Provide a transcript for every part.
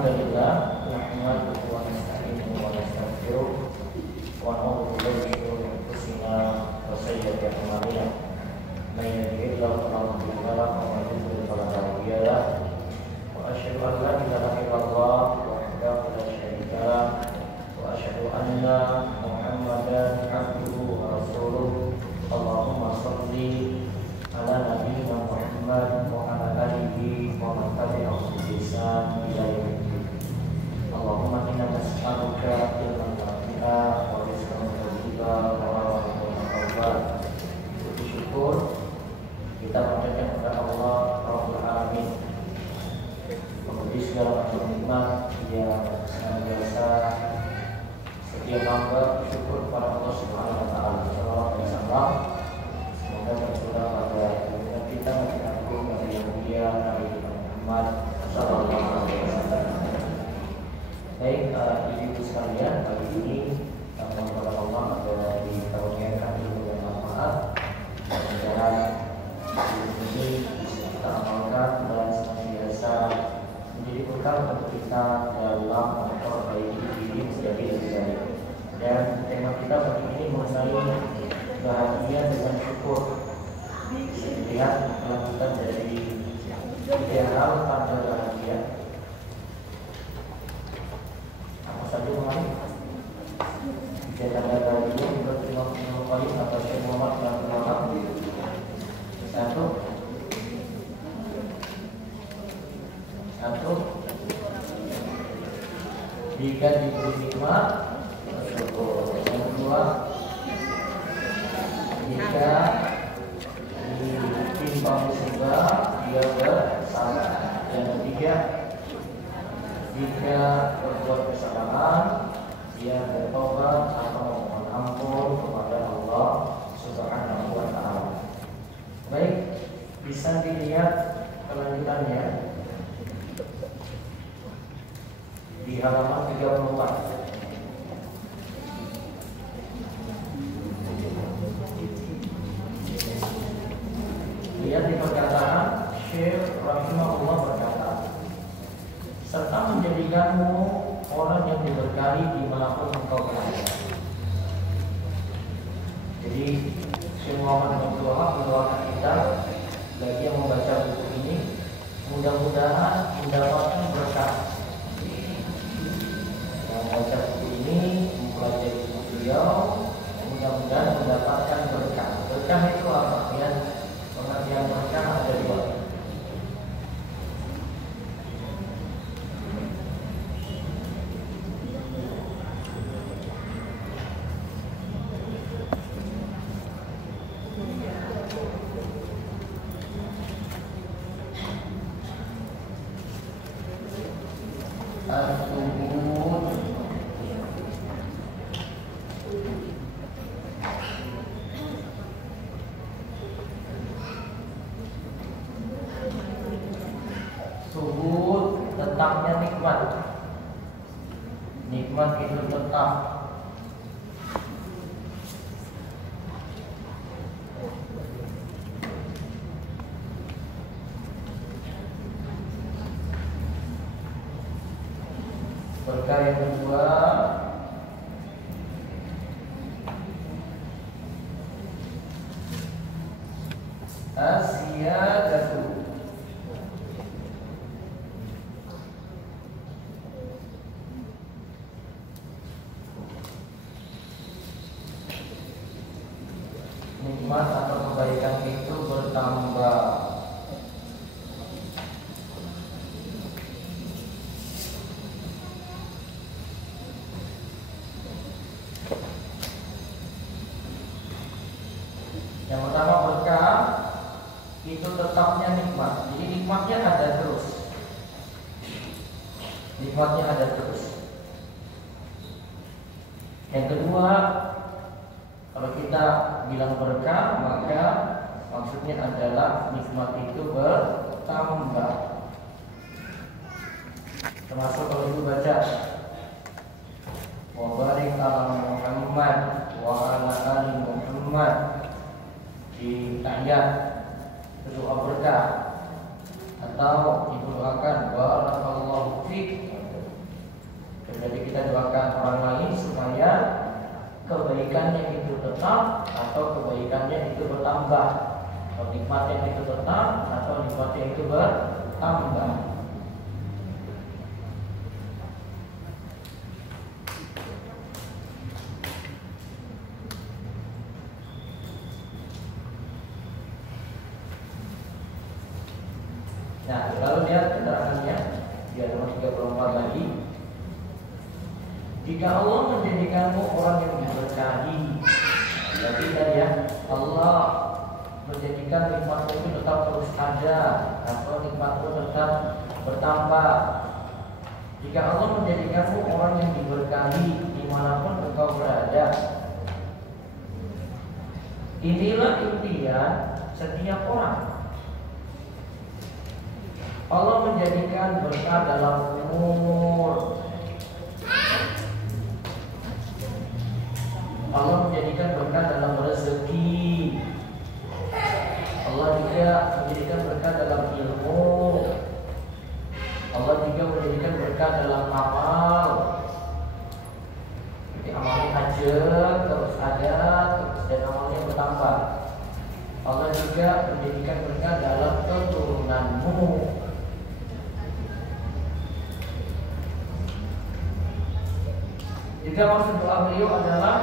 Alhamdulillah, nahmaduhu wa nasta'inuhu wa nastaghfiruh wa na'udzu billahi min shururi anfusina wa sayyiati a'malina. Man yahdihillahu fala mudilla lahu wa man yudlil fala hadiya lahu. Wa asyhadu an la ilaha illallah wahdahu la syarika lahu wa asyhadu anna Muhammadan abduhu wa rasuluh. Allahumma shalli ala nabiyyina Muhammad wa ala alihi wa man tabi'ahum bi ihsan ila yaumil din. Allahumma inna nas'aluka ilman nafi'an wa rizqan thayyiban wa amalun mutaqabbal. Puji syukur kita panjatkan kepada Allah Rabbul Alamin, memberi segala macam nikmat yang senantiasa setiap hamba bersyukur kepada Allah Subhanahu wa taala. Salawat dan salam semoga tercurah pada junjungan kita Nabi Agung Nabi Mulia Nabi Muhammad sallallahu alaihi wasallam. Baik, ibu sekalian, pagi ini mohon kepada Allah agar dikaruniakan ilmu yang manfaat, mudah-mudahan ilmu ini bisa kita amalkan dan senantiasa menjadi bekal untuk kita dalam memperbaiki diri menjadi lebih baik. Dan tema kita pagi ini mengenai bahagia dengan syukur. Bisa dilihat lanjutan dari tiga hal pada bahagia. Apa saja kemarin? Tiga tanda bahagia menurut Imam Al-Qayyim atau Syekh Muhammad yang pertama. Satu, jika diberi nikmat bersyukur. Yang kedua, jika ditimpa musibah dia bersabar. Yang ketiga, jika berbuat kesalahan dia bertobat atau memohon ampun kepada Allah Subhanahu wa taala. Baik, bisa dilihat kelanjutannya di halaman 34. Lihat di perkataan Syekh rahimahullah berkata, serta menjadikanmu orang yang diberkahi dimanapun engkau berada. Jadi Syekh Muhammad bin Wahab mendoakan kita bagi yang membaca buku ini, mudah-mudahan mendapatkan berkah. Yang membaca buku ini, mempelajari buku beliau, mudah-mudahan mendapatkan berkah. Berkah itu apa? Ya, pengertian berkah ada dua. Subut tetapnya nikmat. Nikmat itu tetap. Berkah yang kedua, asiyadatu. Nikmat atau kebaikan itu bertambah. Yang pertama, berkah itu tetapnya nikmat. Jadi nikmatnya ada terus. Nikmatnya ada terus. Yang kedua, kalau kita bilang berkah, maka maksudnya adalah nikmat itu bertambah. Termasuk kalau itu baca wa barik ala Muhammad wa ala ali Muhammad di tahiyat, doa berkah, atau didoakan barakallahu fiik Jadi kita doakan orang lain supaya kebaikannya itu tetap atau kebaikannya itu bertambah, atau nikmatnya itu tetap atau nikmatnya itu bertambah. Nah, lalu lihat keterangannya di halaman 34 lagi. Jika Allah menjadikanmu orang yang diberkahi, berarti kan ya, Allah menjadikan nikmatmu itu tetap terus ada atau nikmatmu tetap bertambah. Jika Allah menjadikanmu orang yang diberkahi dimanapun engkau berada, inilah impian setiap orang. Allah menjadikan berkah dalam umur, Allah menjadikan berkah dalam rezeki, Allah juga menjadikan berkah dalam ilmu, Allah juga menjadikan berkah dalam amal. Jadi amalnya aja terus ada terus dan amalnya bertambah. Allah juga menjadikan berkah dalam keturunanmu. Jika maksud doa beliau adalah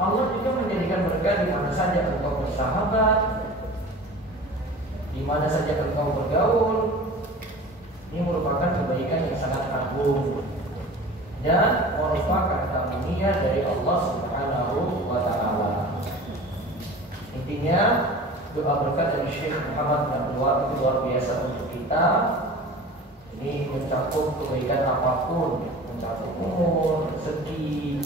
Allah juga menjadikan berkah di mana saja engkau bersahabat, di mana saja engkau bergaul. Ini merupakan kebaikan yang sangat agung dan merupakan karunia dari Allah Subhanahu wa taala. Intinya doa berkat dari Syekh Muhammad bin Abdul Wahab itu luar biasa untuk kita. Ini mencakup kebaikan apapun, mencakup umur, rezeki,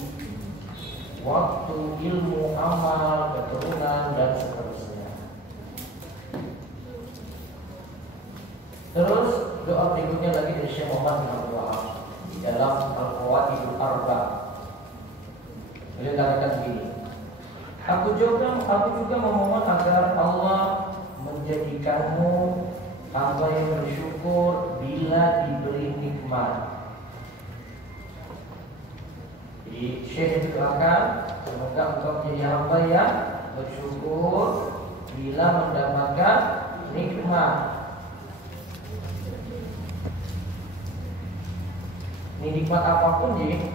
waktu, ilmu, amal, keturunan dan seterusnya. Terus doa berikutnya lagi dari Syekh Muhammad bin Abdul Wahab di dalam Al-Qawaidul Arba. Beliau katakan begini, Aku juga memohon agar Allah menjadikanmu hamba yang bersyukur bila diberi nikmat. Jadi Syekh doakan semoga engkau menjadi hamba yang bersyukur bila mendapatkan nikmat. Ini nikmat apapun jadi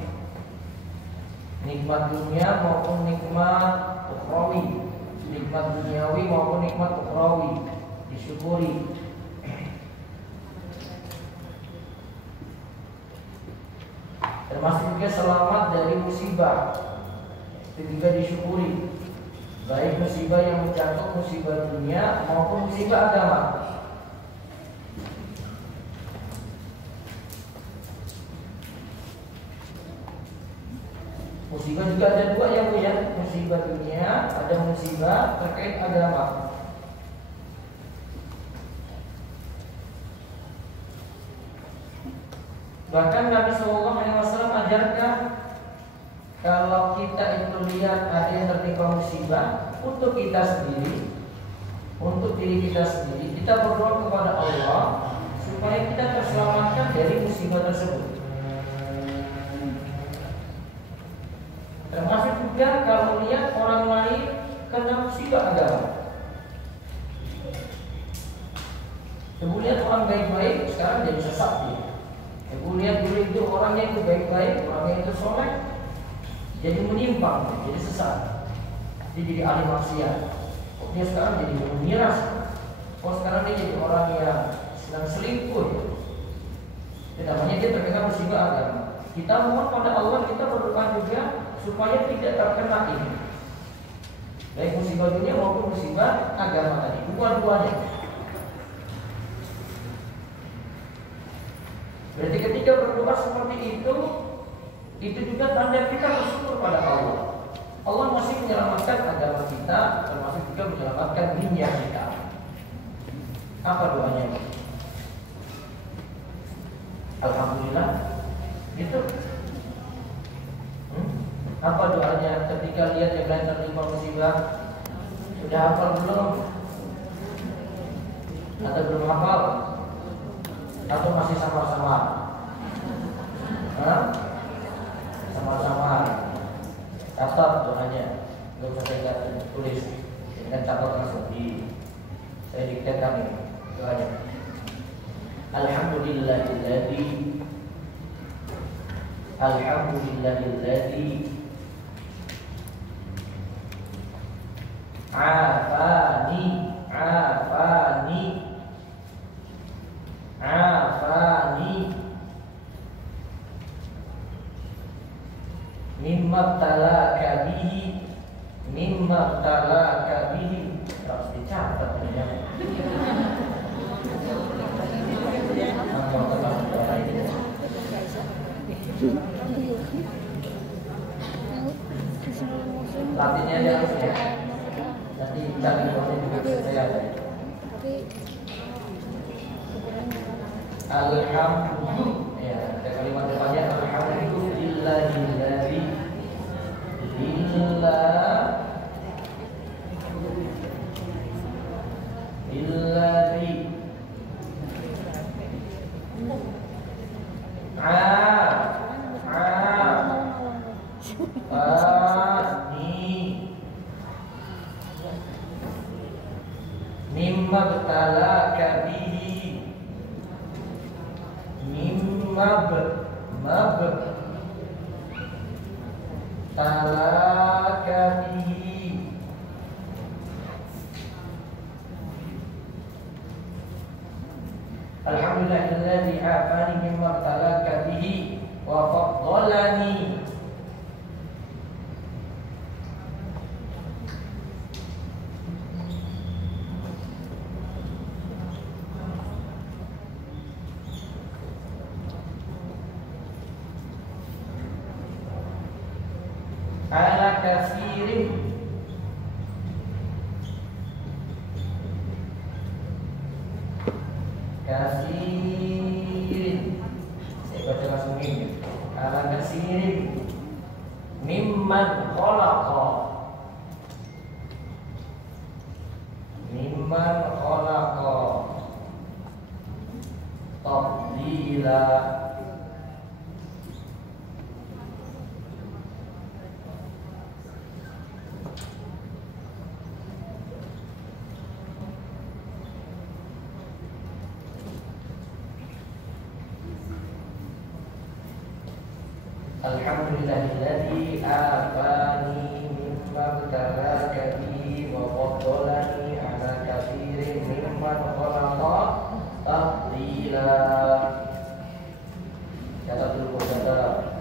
nikmat dunia maupun nikmat ukhrawi, nikmat duniawi maupun nikmat ukhrawi disyukuri. Termasuk juga selamat dari musibah, itu juga disyukuri, baik musibah yang mencakup musibah dunia maupun musibah agama. Musibah juga ada dua yang punya, musibah dunia, ada musibah terkait agama. Bahkan Nabi SAW ajarkan kalau kita itu lihat ada yang tertimpa musibah untuk kita sendiri, untuk diri kita sendiri, kita berdoa kepada Allah supaya kita terselamatkan dari musibah tersebut. Termasuk juga kalau lihat orang lain kena musibah agama. Ibu lihat orang baik-baik sekarang jadi sesat dia. Ibu lihat dulu itu orangnya itu baik-baik, orangnya itu soleh, jadi menyimpang, jadi sesat. Dia jadi ahli maksiat. Dia sekarang jadi miras. Sekarang dia jadi orang yang sedang selingkuh. Itu namanya dia terkena musibah agama. Kita mohon pada Allah, kita berdoa juga supaya tidak terkena ini, baik musibah dunia maupun musibah agama tadi, dua-duanya. Berarti ketika berdoa seperti itu juga tanda kita bersyukur pada Allah. Allah masih menyelamatkan agama kita, termasuk juga menyelamatkan dunia kita. Apa doanya? Alhamdulillah. Gitu. Apa doanya ketika lihat yang lain tertimpa musibah? Sudah hafal belum? Atau belum hafal? Atau masih samar-samar? sama-sama catat doanya, nggak usah saya tulis, dengan catat langsung saya diktakan ini doanya. Alhamdulillahilladzi afani mimma talaka bihi harus dicatat ya. Latihnya aja harus ya. Nanti cari doanya juga saya ada. Alhamdulillah. Ya, ada kalimat depannya alhamdulillahilladzi mimma btalaka bihi talaka bihi alhamdulillahilladzi afani mimma btalaka bihi wa faddalani ala katsirin saya baca langsung ini ala katsirin mimman khalaqa tafdila. Alhamdulillahilladzi afani mimma btalaka bihi wa faddalani ala katsirin mimman khalaqa tafdila. Catat dulu saudara.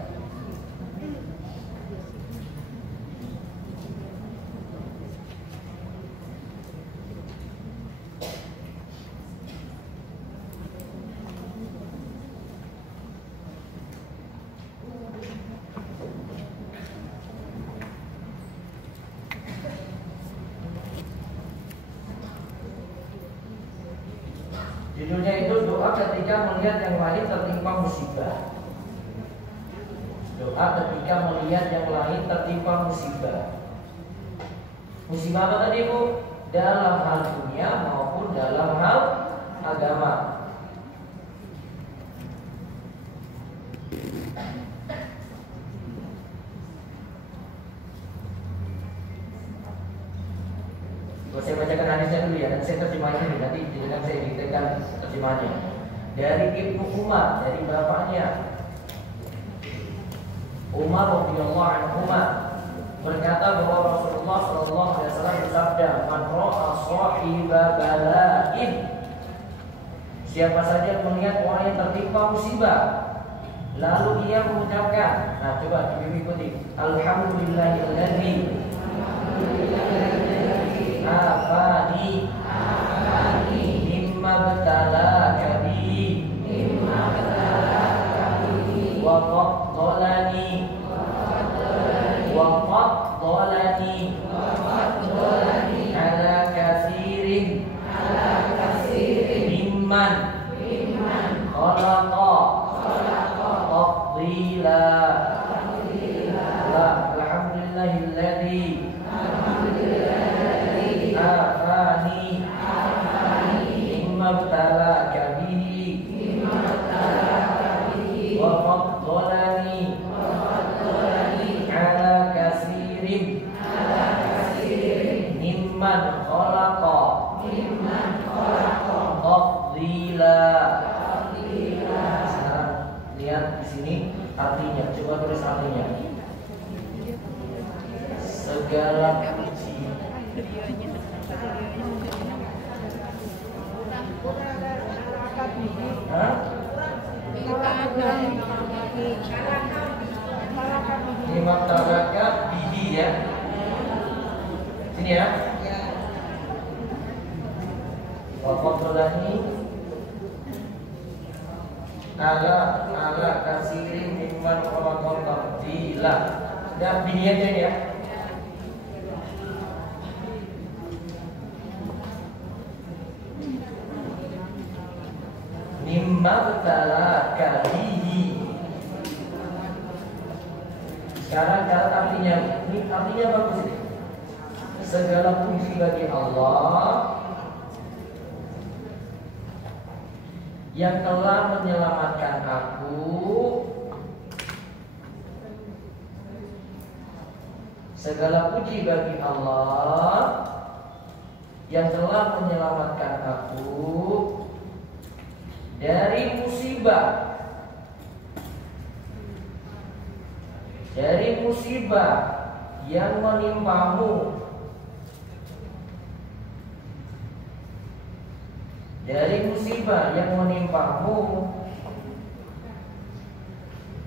Judulnya itu doa ketika melihat yang lain tertimpa musibah. Doa ketika melihat yang lain tertimpa musibah. Musibah apa tadi Bu? Dalam hal dunia maupun dalam hal agama. Saya bacakan hadisnya dulu ya, dan saya terjemahin dulu, nanti dengan saya dikatakan terjemahannya. Dari Ibnu Umar, dari bapaknya Umar radhiyallahu anhu berkata bahwa Rasulullah sallallahu alaihi wasallam bersabda, "Man ra'a sahiba bala'in." Siapa saja melihat orang yang tertimpa musibah, lalu ia mengucapkan, nah coba diikuti, alhamdulillahilladzi afani mimma btalaka bihi wa faddalani ala katsirin mimman khalaqa tafdila. Alhamdulillahilladzi afani mimma btalaka bihi wa faddalani lihat di sini artinya. Coba tulis artinya. Segala puji. Hah? Nimabtaraka bihi ya. Sini ya. Waqadulani ala kasirin mimman qalaqal tabdila. Dan bihi aja ya. Nimabtaraka bihi. Sekarang cara artinya, ini artinya bagus ini. Segala puji bagi Allah yang telah menyelamatkan aku segala puji bagi Allah yang telah menyelamatkan aku dari musibah yang menimpamu,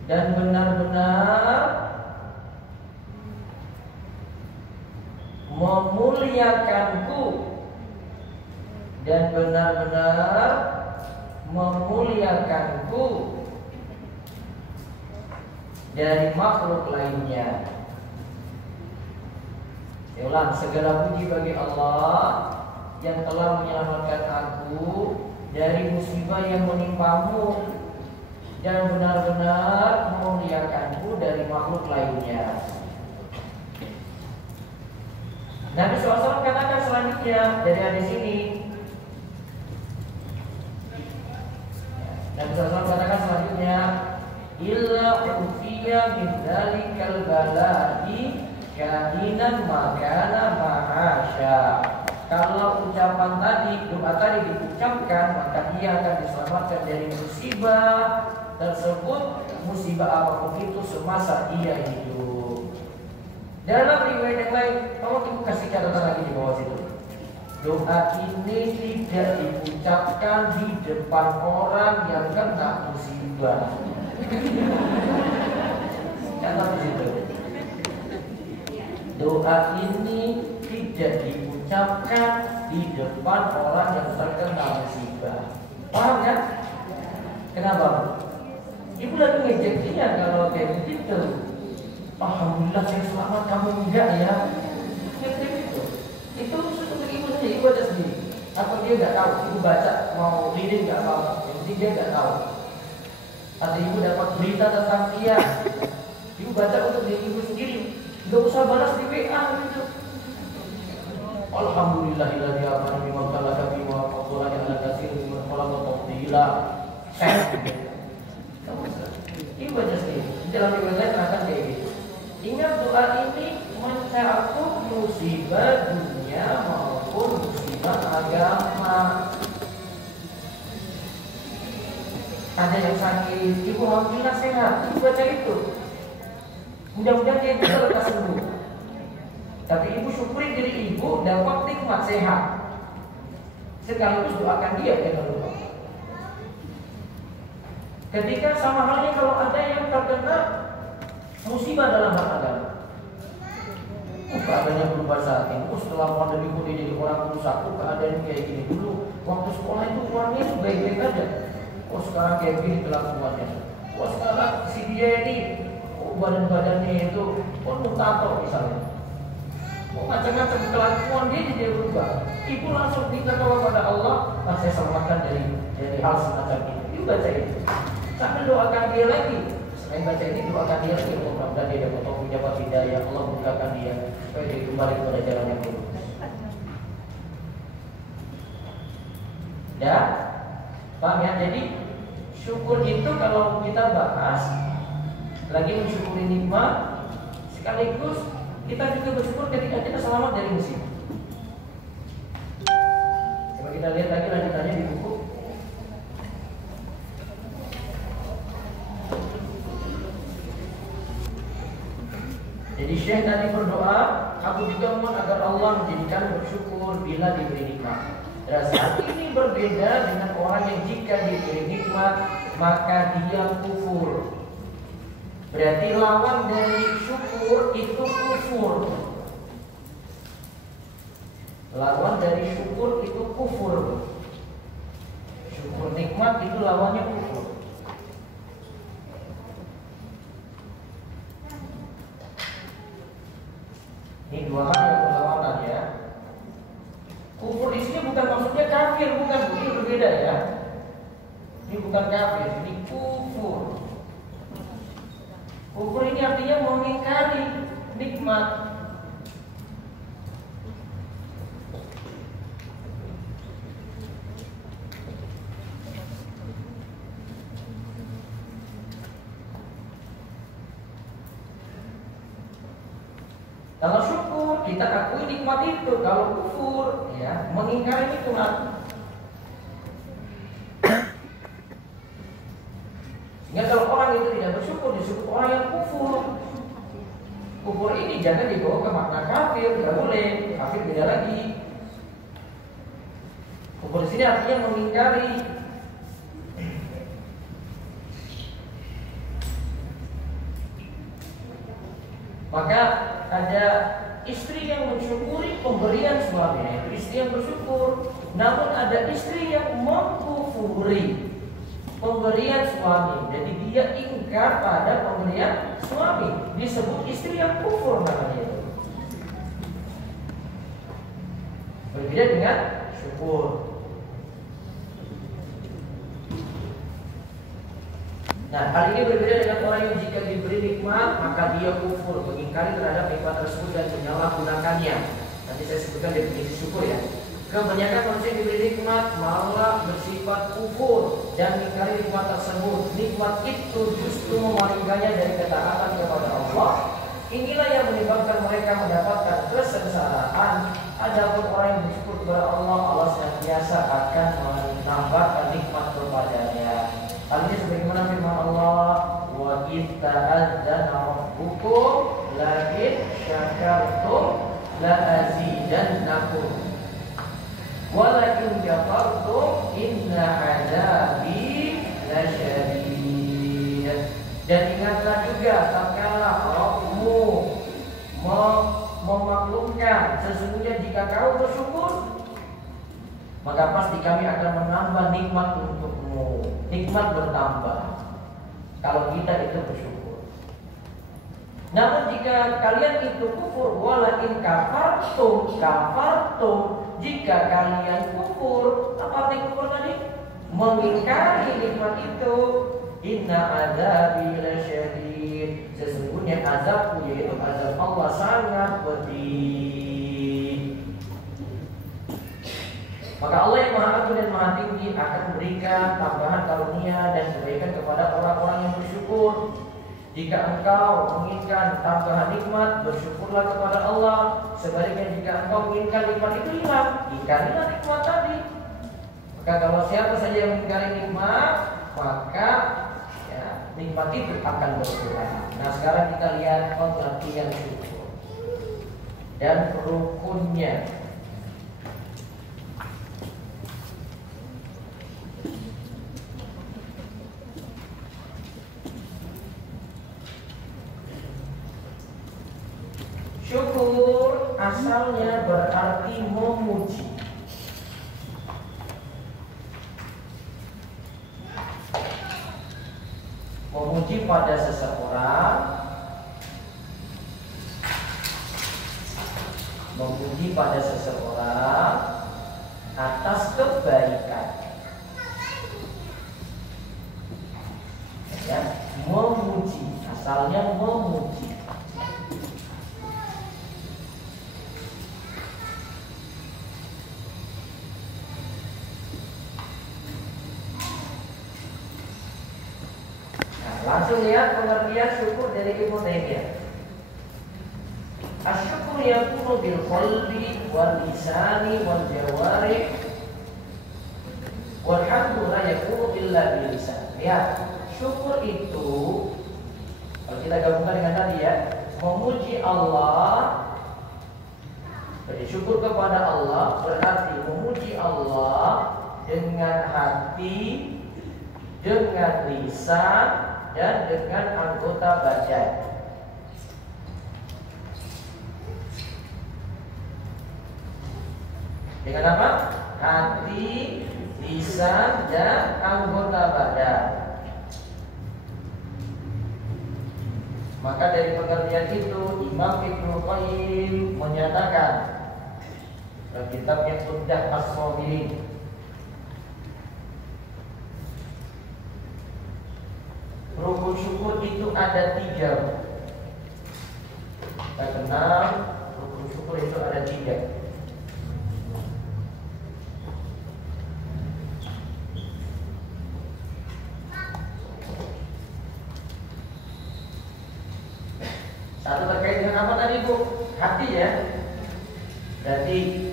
dan benar-benar memuliakanku dari makhluk lainnya. Saya ulang, segala puji bagi Allah yang telah menyelamatkan aku dari musibah yang menimpamu dan benar-benar memuliakanku dari makhluk lainnya. Nabi SAW katakan selanjutnya dari hadis ini. Nabi SAW katakan selanjutnya, illa ufiya min dzalikal bala'i kahinan makana ma'asya. Kalau ucapan tadi, doa tadi diucapkan, maka dia akan diselamatkan dari musibah tersebut, musibah apapun itu semasa ia hidup. Dalam riwayat yang lain, kalau ibu kasih catatan lagi di bawah situ. Doa ini tidak diucapkan di depan orang yang kena musibah. Catat di situ. Doa ini tidak diucapkan di depan orang yang terkena musibah. Paham kan? Kenapa? Ibu lagi ngejek dia kalau kayak begitu. Alhamdulillah saya selamat, kamu enggak ya? Itu khusus untuk ibu saja, ibu baca sendiri. Atau dia nggak tahu, ibu baca mau reading nggak apa-apa, yang penting dia nggak tahu. Atau ibu dapat berita tentang dia, ibu baca untuk diri ibu sendiri, nggak usah balas di WA gitu. Alhamdulillahilladzi afana bima talaka bima qadara ala katsirin min khalaqa tafdila. Ibu baca sendiri. Dalam riwayat terangkan kayak gitu. Ingat doa ini mencakup musibah dunia maupun musibah agama. Ada yang sakit, ibu alhamdulillah sehat, ibu baca itu. Mudah-mudahan dia bisa lekas sembuh. Tapi ibu syukuri diri ibu dapat nikmat sehat. Sekaligus doakan dia jangan lupa. Ketika sama halnya kalau ada yang terkena musibah dalam hal agama, keadaannya berubah saat ini. Setelah pandemi pun dia jadi orang rusak. Keadaan kayak gini dulu. Waktu sekolah itu orangnya itu baik-baik aja. Sekarang kayak gini kelakuannya. Sekarang si dia ini, badan-badannya itu tato misalnya. Macam-macam kelakuan dia jadi berubah. Ibu langsung minta tolong pada Allah, saya selamatkan dari hal semacam ini. Ibu baca itu. Sambil doakan dia lagi. Selain baca ini, doakan dia lagi. Mudah-mudahan dia dapat taufik, dapat hidayah, Allah bukakan dia supaya dia kembali kepada jalan yang lurus. Ya, paham ya? Jadi syukur itu kalau kita bahas lagi mensyukuri nikmat, sekaligus kita juga bersyukur ketika kita selamat dari musibah. Coba kita lihat lagi lanjutannya di buku. Jadi Syekh tadi berdoa, aku juga mohon agar Allah menjadikan bersyukur bila diberi nikmat. Dan saat ini berbeda dengan orang yang jika diberi nikmat maka dia kufur. Berarti lawan dari syukur itu kufur. Lawan dari syukur itu kufur. Syukur nikmat itu lawannya kufur. Ini dua hal yang berlawanan ya. Kufur di sini bukan maksudnya kafir, bukan, ini berbeda ya. Ini bukan kafir, ini kufur. Kufur ini artinya mengingkari nikmat. Kalau syukur kita akui nikmat itu, kalau kufur ya mengingkari nikmat. Sehingga kalau orang itu tidak bersyukur disebut orang yang kufur. Kufur ini jangan dibawa ke makna kafir, tidak boleh. Kafir beda lagi. Kufur di sini artinya mengingkari. Maka ada istri yang mensyukuri pemberian suaminya, itu istri yang bersyukur. Namun ada istri yang mengkufuri pemberian suami, jadi dia ingkar pada pemberian suami, disebut istri yang kufur namanya itu. Berbeda dengan syukur. Nah, hal ini berbeda dengan orang yang jika diberi nikmat maka dia kufur, mengingkari terhadap nikmat tersebut dan menyalahgunakannya. Nanti saya sebutkan definisi syukur ya. Kebanyakan manusia yang diberi nikmat malah bersifat kufur dan mengingkari nikmat tersebut. Nikmat itu justru memalingkannya dari ketaatan kepada Allah. Inilah yang menyebabkan mereka mendapatkan kesengsaraan. Adapun orang yang bersyukur kepada Allah, Allah senantiasa akan menambahkan nikmat kepadanya. Hal ini sebagaimana firman Allah, wa idza adzana rabbukum la in syakartum la azidannakum wa la in kafartum inna adzabi lasyadid. Dan ingatlah juga tatkala Rabbmu memaklumkan sesungguhnya jika kau bersyukur maka pasti kami akan menambah nikmat untukmu. Nikmat bertambah kalau kita itu bersyukur. Namun jika kalian itu kufur, wala in kafartum, jika kalian kufur, apa arti kufur tadi? Mengingkari nikmat itu. Inna adzabi lasyadid, sesungguhnya azabku yaitu azab Allah sangat pedih. Maka Allah yang Maha Agung dan Maha Tinggi akan memberikan tambahan karunia dan kebaikan kepada orang-orang yang bersyukur. Jika engkau menginginkan tambahan nikmat, bersyukurlah kepada Allah. Sebaliknya jika engkau menginginkan nikmat itu hilang, ingkarilah nikmat tadi. Maka kalau siapa saja yang mengingkari nikmat, maka ya, nikmat itu akan berkurang. Nah, sekarang kita lihat pengertian syukur dan rukunnya. Syukur asalnya berarti memuji. Memuji pada seseorang, memuji pada seseorang atas kebaikan. Ya, memuji, asalnya memuji. Langsung lihat pengertian syukur dari Ibnu Taimiyah. Asyukur yakunu bil qalbi wal lisani wal jawarih wal hamdu la yakunu illa bil lisan. Ya, syukur itu kalau kita gabungkan dengan tadi ya, memuji Allah, bersyukur kepada Allah berarti memuji Allah dengan hati, dengan lisan, dan dengan anggota badan. Dengan apa? Hati, lisan, dan anggota badan. Maka dari pengertian itu Imam Ibnu Qayyim menyatakan dalam kitabnya Uddah As-Sabirin, rukun syukur itu ada 3. Kita kenal rukun syukur itu ada 3. Satu terkait dengan apa tadi Bu? Hati ya. Jadi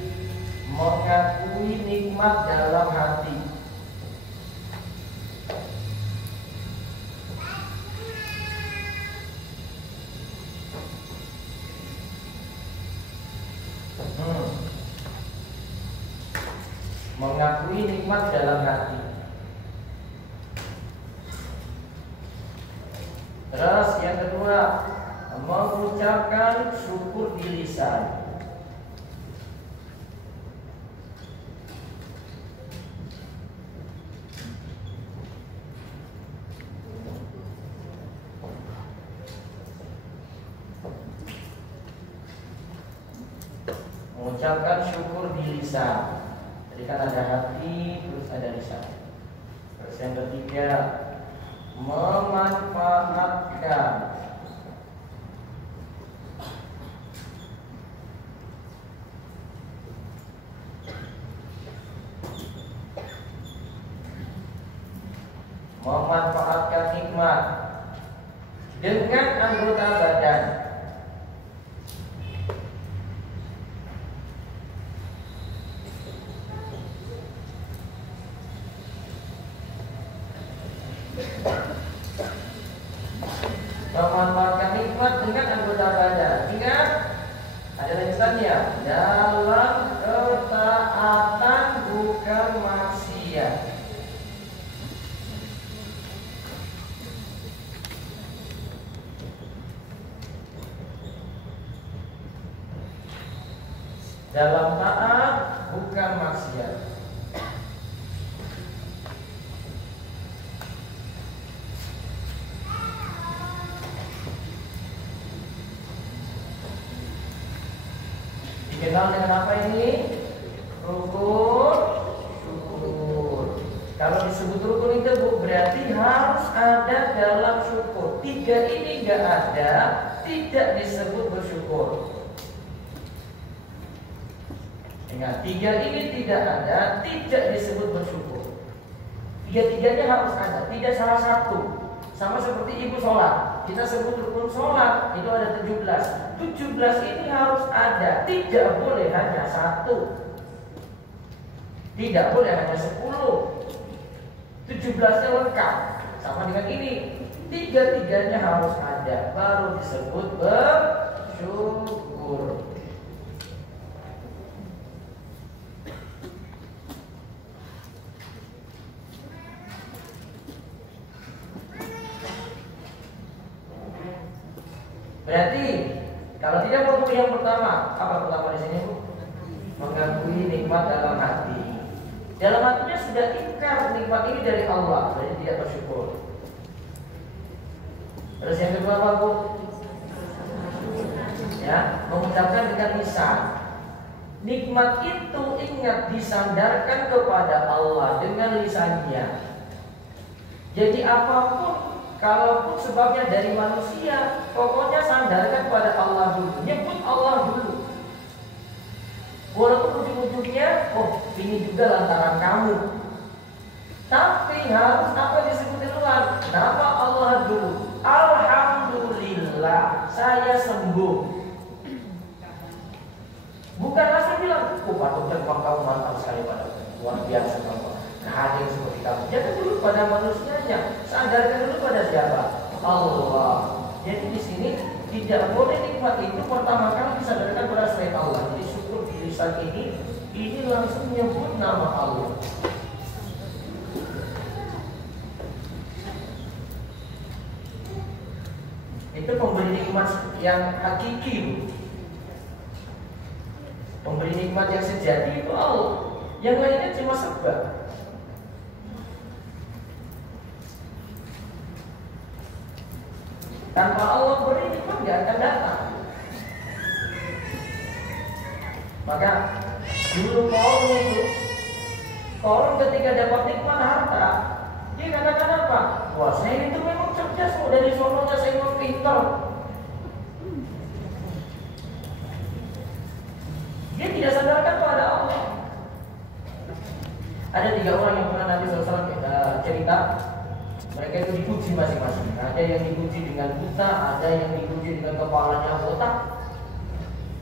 mengakui nikmat dalam hati. Mengakui nikmat dalam hati. Terus yang kedua, mengucapkan syukur di lisan. Mengucapkan syukur di lisan. Jadi kan ada hati, terus ada lisan. Terus yang ketiga, memanfaatkan nikmat dengan anggota badan. Memanfaatkan nikmat dengan anggota badan. Ingat, ada lanjutannya. Dalam ketaatan bukan maksiat. Dalam taat bukan maksiat. Dikenal dengan apa ini? Rukun syukur. Kalau disebut rukun itu Bu, berarti harus ada dalam syukur. 3 ini nggak ada, tidak disebut bersyukur. Ingat, 3 ini tidak ada, tidak disebut bersyukur. 3-3-nya harus ada, tidak salah satu. Sama seperti ibu sholat, kita sebut rukun sholat, itu ada 17. 17 ini harus ada, tidak boleh hanya 1. Tidak boleh hanya 10. 17-nya lengkap. Sama dengan ini, 3-3-nya harus ada, baru disebut bersyukur. Berarti kalau tidak mau yang pertama, apa pertama di sini Bu? Mengakui nikmat dalam hati. Dalam hatinya sudah ingkar nikmat ini dari Allah, jadi tidak bersyukur. Terus yang kedua apa Bu? Ya, mengucapkan dengan lisan. Nikmat itu ingat disandarkan kepada Allah dengan lisannya. Jadi apapun, kalaupun sebabnya dari manusia, pokoknya sandarkan pada Allah dulu. Nyebut Allah dulu. Walaupun ujung-ujungnya, oh ini juga lantaran kamu. Tapi harus apa disebut duluan? Nama Allah dulu. Alhamdulillah, saya sembuh. Bukan langsung bilang, oh Pak Dokter, kamu mantap sekali Pak Dokter, luar biasa kamu. Nah, ada yang seperti kamu. Jangan dulu pada manusianya, sandarkan dulu pada siapa? Allah. Jadi di sini Tidak boleh nikmat itu pertama kali disadarkan pada selain Allah. Jadi syukur di lisan ini langsung menyebut nama Allah. Itu pemberi nikmat yang hakiki. Pemberi nikmat yang sejati itu Allah. Yang lainnya cuma sebab. Tanpa Allah beri nikmat tidak akan datang. Maka dulu Korun ketika dapat nikmat harta, dia katakan apa? Wah, saya itu memang cerdas, dari sononya saya memang pintar. Dia tidak sadarkan pada Allah. Ada 3 orang yang pernah Nabi SAW cerita. Mereka itu dipuji masing-masing. Ada yang dipuji dengan buta, ada yang dipuji dengan kepalanya botak,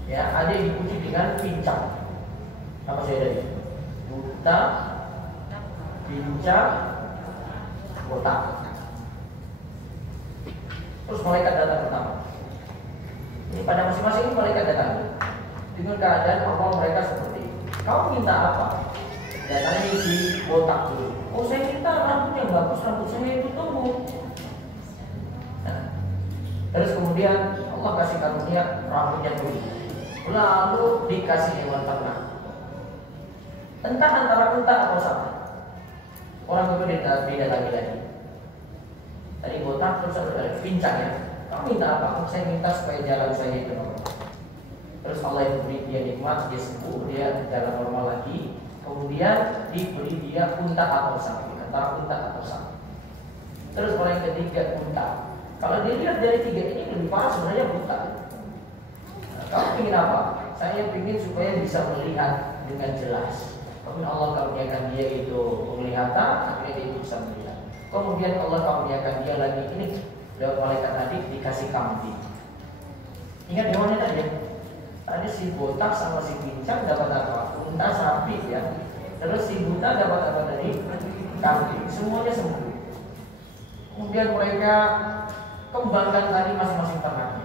ya, ada yang dipuji dengan pincang. Apa saya tadi? Buta, pincang, botak. Terus malaikat datang pertama. Ini pada masing-masing malaikat datang dengan keadaan apa mereka seperti ini. Kau minta apa? Datangnya si botak dulu. Oh, saya minta rambut yang bagus, rambut saya itu tumbuh. Nah, terus kemudian Allah kasih karunia rambutnya tumbuh. Lalu dikasih hewan ternak. Entah antara unta atau sapi. Orang itu didatangi lagi. Tadi botak terus ada pincang ya. Kamu minta apa? Saya minta supaya jalan saya itu normal. Terus Allah itu beri dia nikmat, dia sembuh, dia jalan normal lagi. Kemudian diberi dia unta atau sapi, antara unta atau sapi. Terus orang yang ketiga unta. Kalau dilihat dari 3 ini lebih parah sebenarnya unta. Nah, kamu ingin apa? Saya ingin supaya bisa melihat dengan jelas. Kemudian Allah karuniakan dia itu penglihatan, akhirnya dia bisa melihat. Kemudian Allah karuniakan dia lagi ini lewat malaikat tadi dikasih kambing. Ingat hewannya tadi ya? Tadi si botak sama si pincang dapat apa? Unta, sapi ya. Terus si buta dapat apa tadi? Kambing. Semuanya sembuh. Kemudian mereka kembangkan tadi masing-masing ternaknya.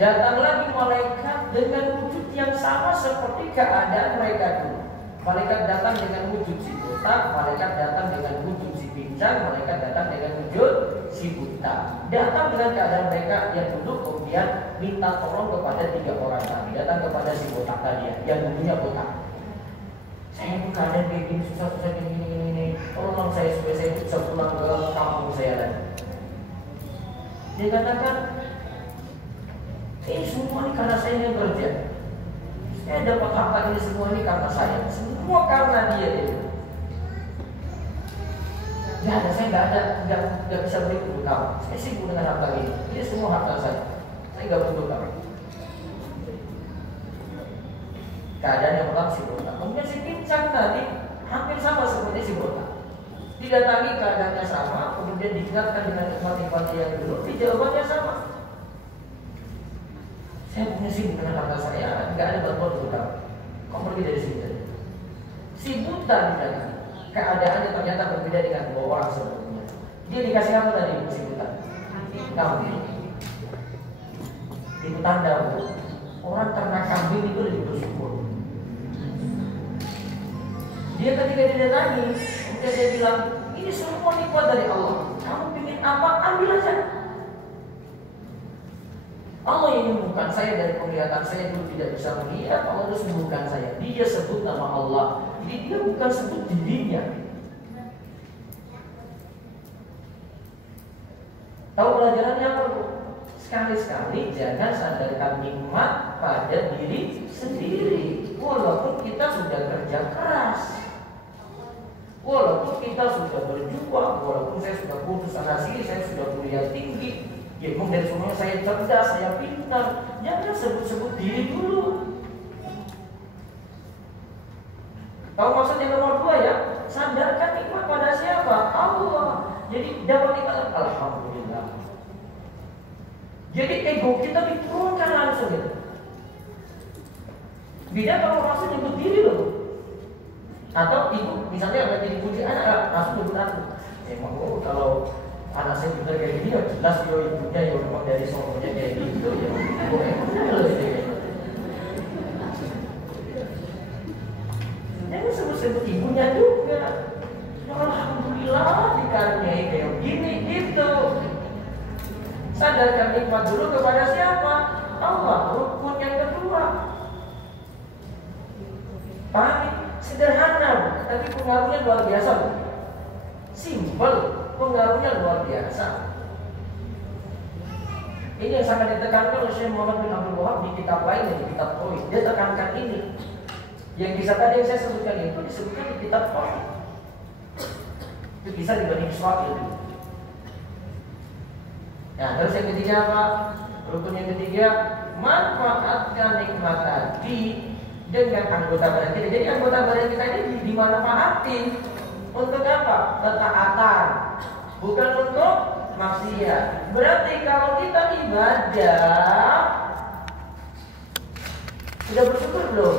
Datang lagi malaikat dengan wujud yang sama seperti keadaan mereka dulu. Malaikat datang dengan wujud si botak, malaikat datang dengan wujud si pincang, malaikat datang dengan wujud si buta. Datang dengan keadaan mereka yang duduk, kemudian minta tolong kepada 3 orang tadi. Datang kepada si botak tadi ya, yang dulunya botak. Saya itu keadaan kayak gini, susah-susah gini. Tolong saya supaya saya bisa pulang ke kampung saya lagi. Dia katakan, ini semua ini karena saya yang kerja. Saya dapat harta ini semua ini karena saya. Semua karena dia itu. Ya ada, saya nggak bisa beri untuk kamu. Saya sibuk dengan harta ini. Ini semua harta saya. Saya nggak butuh kamu. Keadaan yang pertama si botak. Kemudian si pincang tadi hampir sama seperti si botak. Didatangi keadaannya sama, kemudian diingatkan dengan nikmat-nikmat yang dulu, jawabannya sama. Saya punya sibuk dengan harta saya, nggak ada bantuan untuk kamu. Kamu pergi dari sini. Si buta didatangi. Keadaannya ternyata berbeda dengan 2 orang sebelumnya. Dia dikasih apa tadi si buta? Kambing. Itu tanda orang ternak kambing itu lebih bersyukur. Dia ketika didatangi, kemudian dia bilang, ini semua nikmat dari Allah. Kamu ingin apa? Ambil aja. Allah yang menyembuhkan saya dari penglihatan saya dulu tidak bisa melihat. Allah itu sembuhkan saya. Dia sebut nama Allah. Jadi dia bukan sebut dirinya. Tahu pelajarannya apa? Sekali-sekali jangan sandarkan nikmat pada diri sendiri. Walaupun kita sudah kerja keras, walaupun kita sudah berjuang, walaupun saya sudah putus sana sini, saya sudah kuliah tinggi, ya memang dari semuanya saya cerdas, saya pintar. Jangan sebut-sebut diri dulu. Tahu maksudnya nomor 2 ya? Sandarkan nikmat pada siapa? Allah. Jadi dapat nikmat, alhamdulillah. Jadi ego kita diturunkan langsung gitu. Beda kalau langsung nyebut diri loh. Atau ibu misalnya lagi dipuji anak langsung nyebut aku. Emang kalau anak saya pintar kayak gini ya jelas yo ibunya yo memang dari sononya kayak gitu ya. Jangan sebut-sebut ibunya juga. Ya alhamdulillah dikaruniai kayak gini gitu. Sadarkan nikmat dulu kepada siapa? Allah. Rukun yang kedua. Pahami? Sederhana, tapi pengaruhnya luar biasa. Simpel, pengaruhnya luar biasa. Ini yang sangat ditekankan oleh Syekh Muhammad bin Abdul Wahab di kitab lain, di kitab Tauhid. Dia tekankan ini. Yang kisah tadi yang saya sebutkan itu disebutkan di kitab Tauhid. Itu kisah di Bani Israil. Nah, terus yang ketiga apa? Rukun yang ketiga, manfaatkan nikmat tadi dengan anggota badan kita. Jadi anggota badan kita ini dimanfaatin untuk apa? Ketaatan, bukan untuk maksiat. Berarti kalau kita ibadah, sudah bersyukur belum?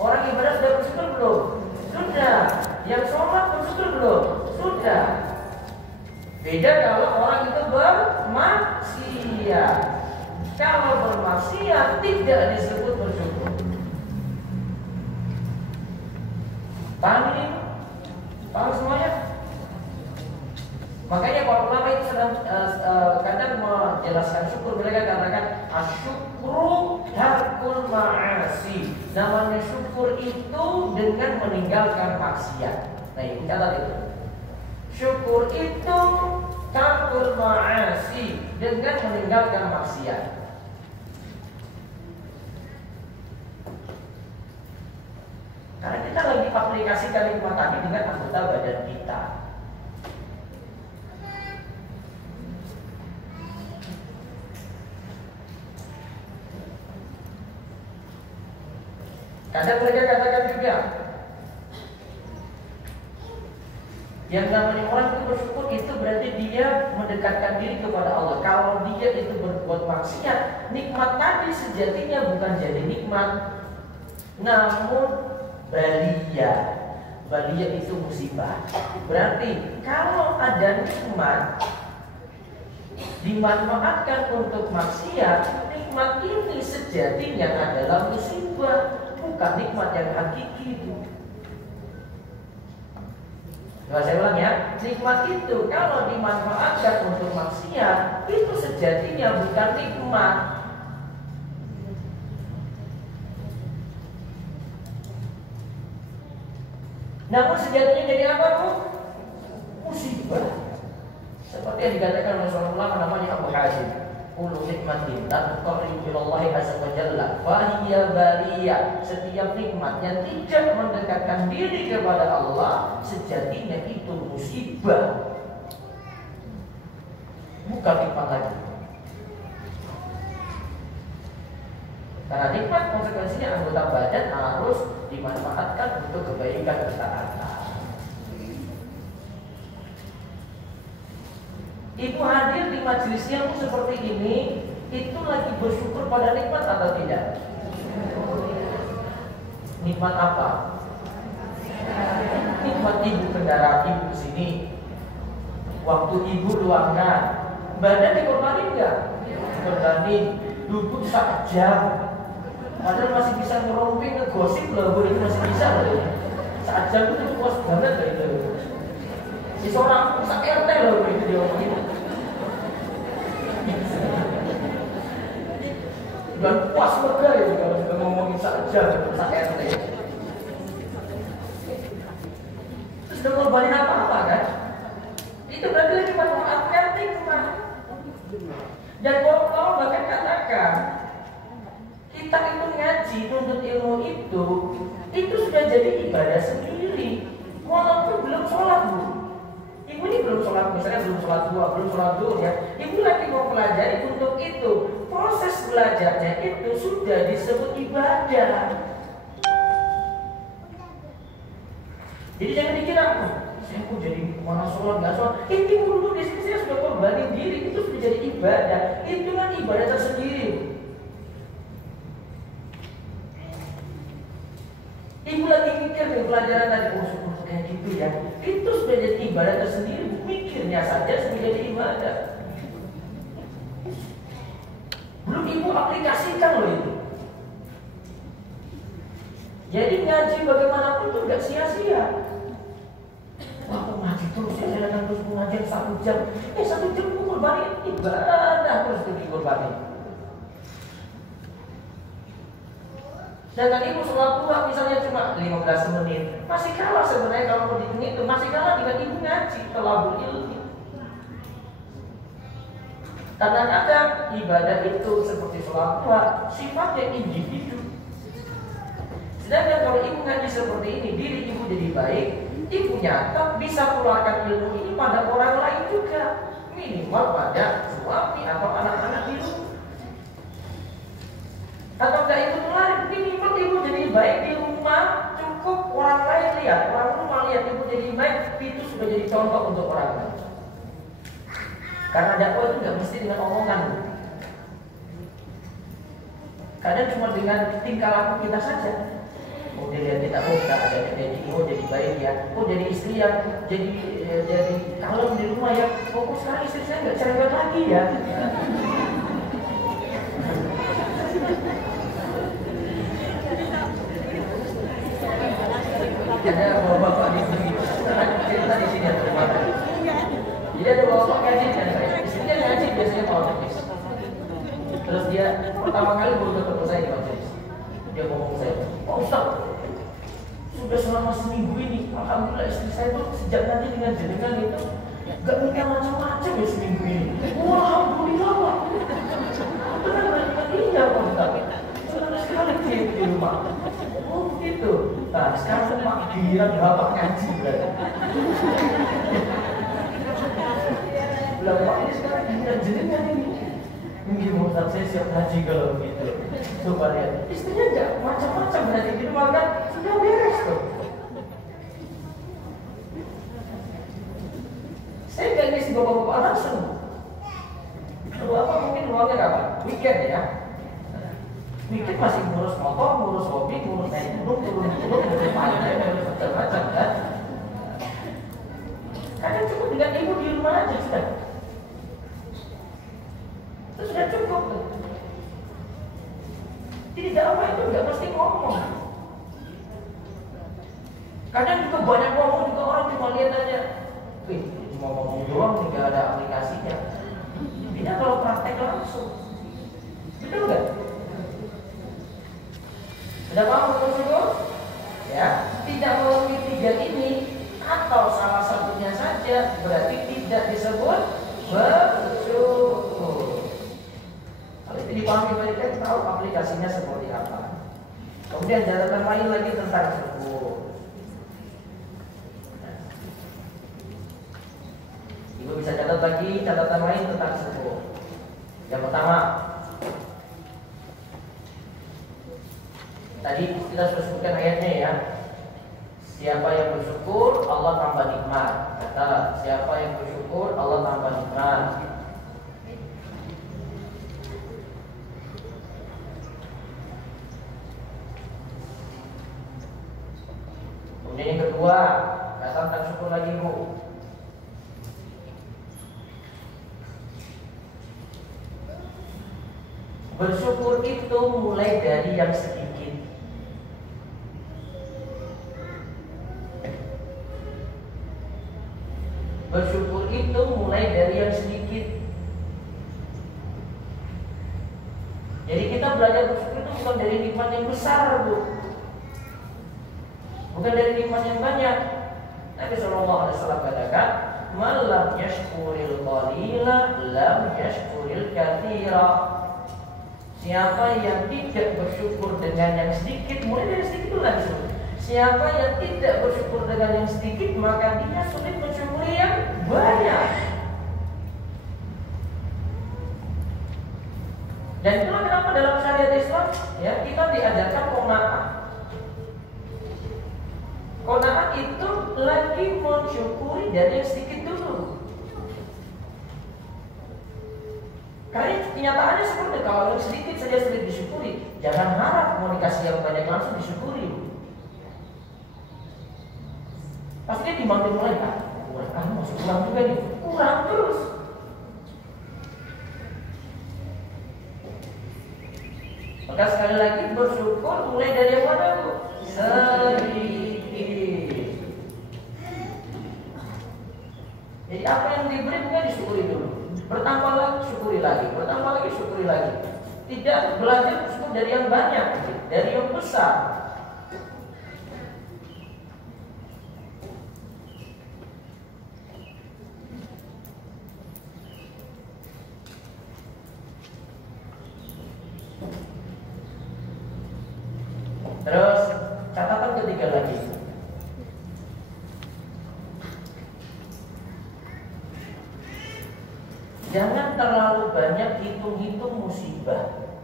Orang ibadah sudah bersyukur belum? Sudah. Yang sholat bersyukur belum? Sudah. Beda kalau orang itu bermaksiat. Kalau bermaksiat tidak disebut bersyukur. Paham ini? Paham semuanya? Makanya para ulama itu sedang kadang menjelaskan syukur, mereka katakan asyukru tarkul ma'asi. Namanya syukur itu dengan meninggalkan maksiat. Nah, ini catat itu. Syukur itu tarkul ma'asi, dengan meninggalkan maksiat. Karena kita lagi aplikasikan nikmat tadi dengan anggota badan kita. Kadang mereka katakan juga, yang namanya orang itu bersyukur itu berarti dia mendekatkan diri kepada Allah. Kalau dia itu berbuat maksiat, nikmat tadi sejatinya bukan jadi nikmat, namun balia. Balia itu musibah. Berarti kalau ada nikmat dimanfaatkan untuk maksiat, nikmat ini sejatinya adalah musibah, bukan nikmat yang hakiki itu. Nah, saya ulang ya, nikmat itu kalau dimanfaatkan untuk maksiat, itu sejatinya bukan nikmat. Namun sejatinya jadi apa, Bu? Musibah. Seperti yang dikatakan oleh seorang ulama namanya Abu Hazim, kullu nikmatin la tuqarribu ilallahi azza wa jalla fa hiya bariyah. Setiap nikmat yang tidak mendekatkan diri kepada Allah, sejatinya itu musibah, bukan nikmat lagi. Karena nikmat konsekuensinya anggota badan harus dimanfaatkan untuk kebaikan ketaatan. Ibu hadir di majelis yang seperti ini, itu lagi bersyukur pada nikmat atau tidak? Nikmat apa? Nikmat ibu kendaraan ibu kesini, waktu ibu luangkan, badan dikorbanin nggak? Dikorbanin, duduk 1 jam, padahal masih bisa ngeromping, ngegosip loh, Bu, itu masih bisa loh. 1 jam itu puas banget loh itu. Si seorang bisa RT loh itu diomongin. Dan puas lega ya kalau sudah ngomongin 1 jam bisa RT. Terus udah ngorbanin apa-apa kan? Itu berarti lagi manfaatkan nikmat. Dan kalau bahkan katakan kita itu ngaji, nuntut ilmu itu sudah jadi ibadah sendiri. Walaupun belum sholat, Bu. Ibu ini belum sholat, misalnya belum sholat belum sholat zuhur ya. Ibu lagi mau pelajari untuk itu. Proses belajarnya itu sudah disebut ibadah. Jadi jangan dikira, saya kok jadi mana sholat nggak sholat. Itu dulu di sini saya sudah korbanin diri, itu sudah jadi ibadah. Itu kan ibadah tersendiri. Ibu lagi mikir nih pelajaran tadi, oh syukur kayak gini gitu ya. Itu sudah jadi ibadah tersendiri. Mikirnya saja sudah jadi ibadah. Belum ibu aplikasikan loh itu. Jadi ngaji bagaimanapun itu nggak sia-sia. Wah, ngaji terus ya, saya datang terus pengajian 1 jam. 1 jam kurbanin ibadah terus dikurbanin. Sedangkan ibu sholat duha misalnya cuma 15 menit, masih kalah sebenarnya kalau mau dihitung itu, masih kalah dengan ibu ngaji thalabul ilmi. Kadang-kadang ibadah itu seperti sholat duha sifatnya individu. Sedangkan kalau ibu ngaji seperti ini, diri ibu jadi baik, ibu nyata bisa keluarkan ilmu ini pada orang lain juga, minimal pada suami atau anak-anak di rumah. Atau enggak itu menarik, minimal ibu jadi baik di rumah, cukup orang lain lihat, orang rumah lihat ibu jadi baik, itu sudah jadi contoh untuk orang lain. Karena dakwah itu nggak mesti dengan omongan. Kadang cuma dengan tingkah laku kita saja. Oh, dia lihat kita, oh ada jadi, oh jadi baik ya, oh jadi istri yang jadi kalem di rumah ya, oh sekarang istri saya nggak cerewet lagi ya. Ada bapak-bapak di sini, cerita di sini ada bapak. Jadi ada bapak ngaji kan, istrinya ngaji biasanya kalau teknis. Terus dia pertama kali baru ketemu saya di majelis. Dia ngomong saya, Pak Ustaz, sudah selama seminggu ini, alhamdulillah istri saya tuh sejak nanti dengan jenengan itu gak minta macam-macam ya seminggu ini. Wah, alhamdulillah Pak. Benar-benar iya Pak Ustaz. Senang sekali dia di rumah. Oh gitu. Nah sekarang Pak giliran bapak ngaji berarti. Bilang Pak ini sekarang giliran jenengan ini. Mungkin Ustaz saya siap ngaji kalau begitu. Coba lihat, istrinya enggak macam-macam berarti di rumah kan sudah beres tuh. Saya nggak ngisi bapak-bapak langsung. Kalau apa mungkin ruangnya kapan? Weekend ya. Weekend masih ngurus motor, ngurus hobi, ngurus naik gunung, turun-turun, ngurus pantai, ngurus macam-macam kan. Kadang cukup dengan ibu di rumah aja sudah. Itu sudah cukup tuh. Jadi dakwah itu nggak mesti ngomong. Kadang juga banyak ngomong juga orang cuma lihat aja. Wih, cuma ngomong doang, nggak ada aplikasinya. Tidak kalau praktek langsung. Betul nggak? Sudah paham betul? Ya, tidak melalui 3 ini atau salah satunya saja berarti tidak disebut bersyukur. Kalau itu dipahami baik-baik, tahu aplikasinya seperti apa. Kemudian catatan lain lagi tentang syukur. Ibu bisa catat lagi catatan lain tentang syukur. Yang pertama, tadi kita sudah sebutkan ayatnya ya. Siapa yang bersyukur, Allah tambah nikmat. Kata siapa yang bersyukur, Allah tambah nikmat. Kemudian yang kedua, kata tentang syukur lagi Bu. Bersyukur itu mulai dari yang sedikit. Bersyukur itu mulai dari yang sedikit. Jadi kita belajar bersyukur itu bukan dari nikmat yang besar Bu, bukan dari nikmat yang banyak. Nabi SAW katakan, "Man lam yashkuril qalila lam yashkuril katsira." Siapa yang tidak bersyukur dengan yang sedikit, mulai dari sedikit itu lagi. Siapa yang tidak bersyukur dengan yang sedikit, maka dia sulit mensyukuri yang banyak. Dan itulah kenapa dalam syariat Islam ya kita diajarkan qanaah. Qanaah itu lagi mensyukuri dari yang sedikit dulu. Karena kenyataannya seperti kalau yang sedikit saja sulit disyukuri, jangan harap mau dikasih yang banyak langsung disyukuri. Pasti dimantin mulai kan, kurang, masih kurang juga nih, kurang terus. Maka sekali lagi bersyukur mulai dari yang mana Bu? Sedikit. Jadi apa yang diberi bukan disyukuri dulu. Bertambah lagi syukuri lagi, bertambah lagi syukuri lagi. Tidak belajar bersyukur dari yang banyak, dari yang besar. Terus catatan ketiga lagi. Jangan terlalu banyak hitung-hitung musibah,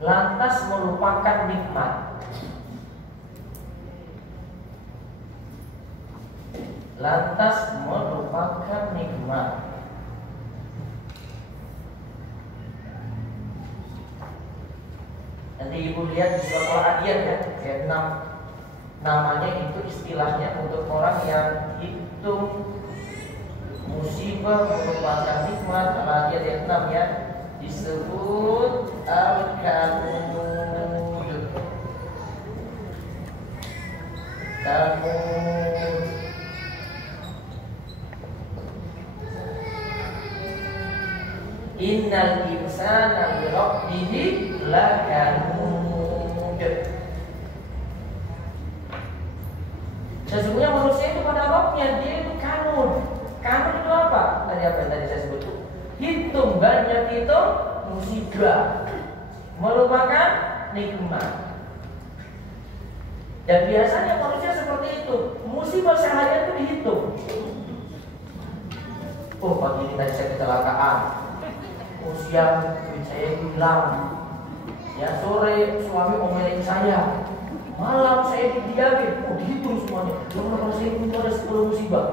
lantas melupakan nikmat. Lantas melupakan nikmat. Nanti ibu lihat di surat Al-Adiyat ya, ayat 6. Namanya itu istilahnya untuk orang yang hitung musibah merupakan nikmat. Al-Adiyat ayat 6 ya, disebut Al-Kanud. Kanud. Innal insana li rabbihi lakanud. Sesungguhnya manusia itu pada Rabbnya dia itu kanud. Kanud itu apa? Tadi apa yang tadi saya sebut? Hitung banyak itu musibah, merupakan nikmat. Dan biasanya manusia seperti itu, musibah seharian itu dihitung. Oh pagi ini tadi saya kecelakaan, siang duit saya hilang, ya sore suami omelin saya, malam saya didiamin, dihitung semuanya. Kalau saya itu ada 10 musibah.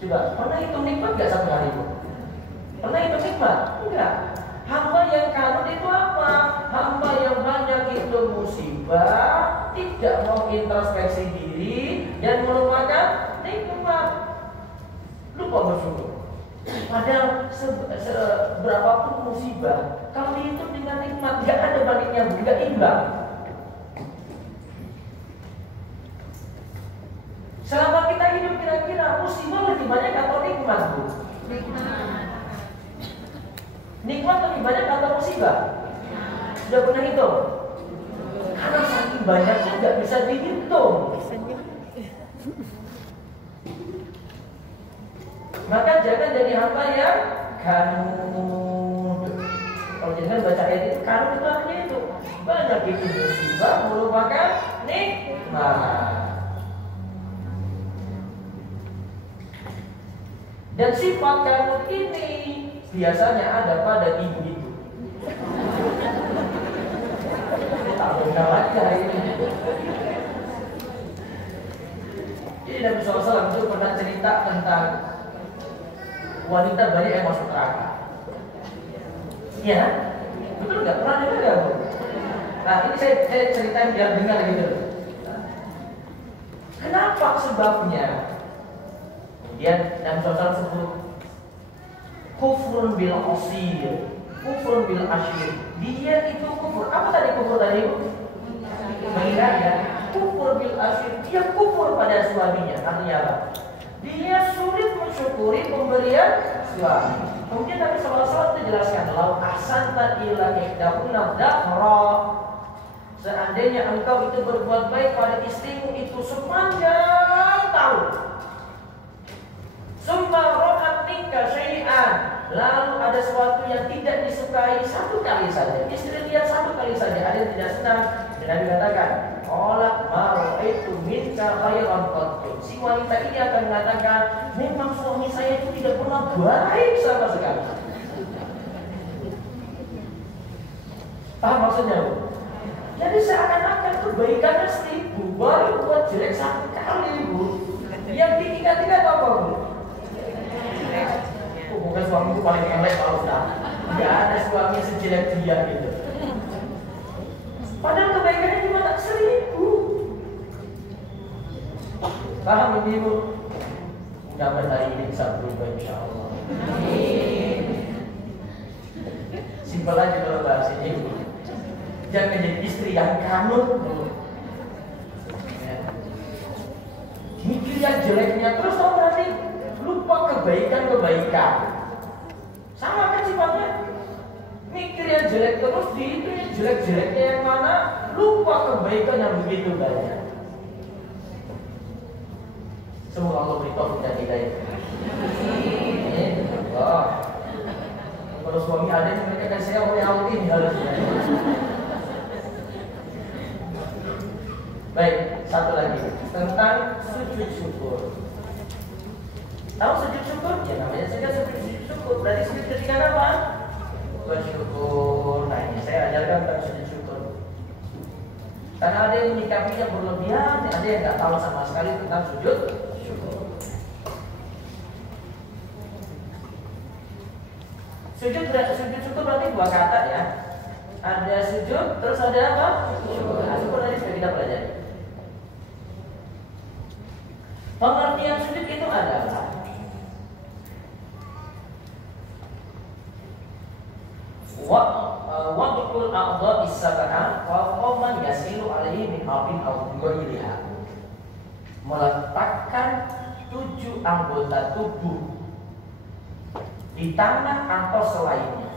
Coba, pernah hitung nikmat gak satu hari itu? Pernah hitung nikmat? Enggak. Hamba yang kanut itu apa? Hamba yang banyak itu musibah, tidak mau introspeksi diri dan melupakan nikmat. Lupa bersyukur. Padahal berapapun musibah, kalau dihitung dengan nikmat, nggak ada baliknya, nggak imbang. Selama kita hidup kira-kira musibah lebih banyak atau nikmat, Bu? Nikmat. Nikmat lebih banyak atau musibah? Sudah pernah hitung? Karena saking banyaknya nggak bisa dihitung. Maka jangan jadi hamba yang kanud. Kalau jangan baca ayat itu, kanud itu artinya itu banyak itu musibah merupakan nikmat. Dan sifat kanud ini biasanya ada pada ibu-ibu. Tak benar lagi hari ini. Jadi Nabi SAW itu pernah cerita tentang wanita banyak yang masuk neraka. Iya, betul nggak? Pernah dengar nggak, Bu? Nah ini saya ceritain biar dengar gitu. Kenapa sebabnya? Kemudian Nabi SAW sebut kufrun bil asir, kufrun bil ashir. Dia itu kufur. Apa tadi kufur tadi, Bu? Mengira ya. Kufur bil ashir. Dia kufur pada suaminya. Artinya apa? Dia sulit mensyukuri pemberian suami. Kemudian Nabi SAW itu jelaskan, lau ahsanta ila ihdahunna dahra. Seandainya engkau itu berbuat baik pada istrimu itu sepanjang tahun, summa rohat minka syai'an, lalu ada sesuatu yang tidak disukai satu kali saja, istri lihat satu kali saja, ada yang tidak senang, dan Nabi katakan, qalat ma ra'aitu minka khairan qattu. Si wanita ini akan mengatakan, memang suami saya itu tidak pernah baik sama sekali. Paham maksudnya, Bu? Jadi seakan-akan kebaikannya 1000, baru buat jelek satu kali, Bu. Yang diingat-ingat apa, Bu? Bukan suamiku paling elek kalau udah. Nggak ada suami sejelek dia gitu. Padahal kebaikannya cuma 1000. Paham ibu? Mudah-mudahan hari ini bisa berubah insya Allah. Simpel aja kalau bahasanya ibu. Jangan jadi istri yang kanut. Mikir yang jeleknya terus berarti lupa kebaikan-kebaikan. Sama kan sifatnya. Mikir yang jelek terus di itu yang jelek-jeleknya yang mana, lupa kebaikan yang begitu banyak. Semoga Allah beri taufik dan hidayah. Allah. Kalau suami ada yang mereka kasih saya oleh Allah ini harusnya. Baik, satu lagi tentang sujud syukur. Tahu sujud syukur? Ya namanya saja sujud syukur. Berarti sujud ketika apa? Bersyukur. Nah ini saya ajarkan tentang sujud syukur. Karena ada yang menyikapinya berlebihan, ada yang nggak tahu sama sekali tentang sujud syukur. Sujud syukur berarti dua kata ya. Ada sujud, terus ada apa? Syukur. Nah, syukur tadi sudah kita pelajari. Pengertian sujud itu adalah wad'ul a'dha'i sab'a wa man yasilu alaihi min hafin aw ghairiha. Meletakkan 7 anggota tubuh di tanah atau selainnya.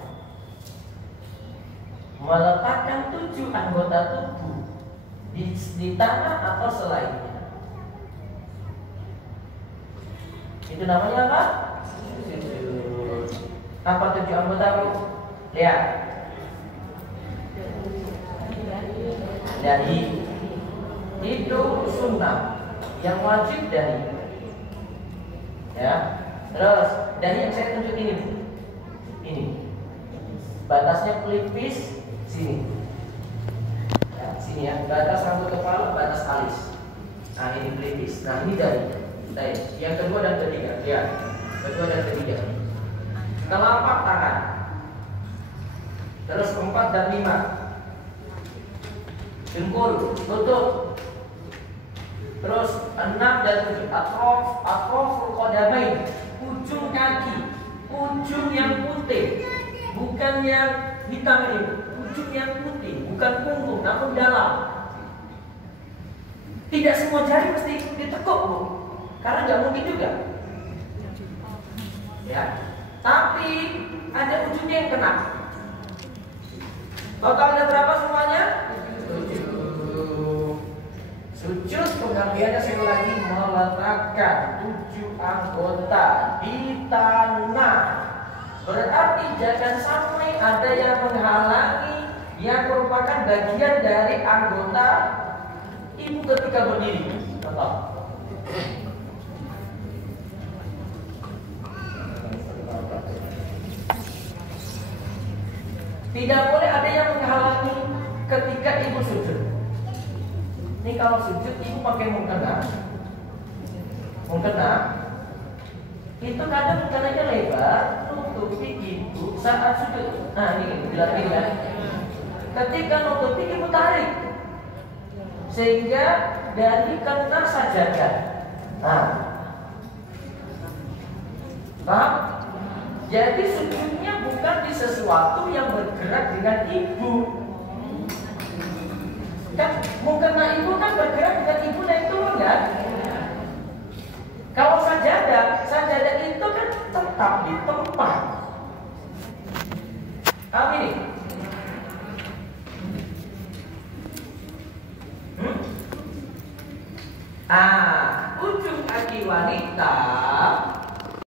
Meletakkan 7 anggota tubuh di tanah atau selainnya. Itu namanya apa? Sujud. Apa 7 anggota? Lihat. Dahi itu sunnah, yang wajib dahi. Ya. Terus dahi yang saya tunjuk ini. Batasnya pelipis sini. Ya, sini ya. Batas rambut kepala, batas alis. Nah ini pelipis. Nah ini dahi. Yang kedua dan ketiga. Ya. Kedua dan ketiga. Telapak tangan. Terus 4 dan 5. Dengkul, lutut. Terus 6 dan 7. Atroful qadamain, ujung kaki, ujung yang putih, bukan yang hitam ini. Ujung yang putih, bukan punggung, namun dalam. Tidak semua jari mesti ditekuk, Bu. Karena nggak mungkin juga. Ya. Tapi ada ujungnya yang kena. Totalnya berapa semuanya? 7. Sujud pengertiannya sekali lagi meletakkan 7 anggota di tanah. Berarti jangan sampai ada yang menghalangi yang merupakan bagian dari anggota ibu ketika berdiri. Contoh. Tidak boleh ada yang menghalangi ketika ibu sujud. Ini kalau sujud ibu pakai mukena, itu kadang mukenanya lebar, nutupi ibu saat sujud. Nah ini dilatih ya. Ketika nutupi ibu tarik, sehingga dari kena sajadah. Nah, paham? Jadi sujudnya bukan di sesuatu yang bergerak dengan ibu. Kan mukena ibu kan bergerak dengan ibu naik turun kan? Kalau sajadah itu kan tetap di tempat. Amin. Ujung kaki wanita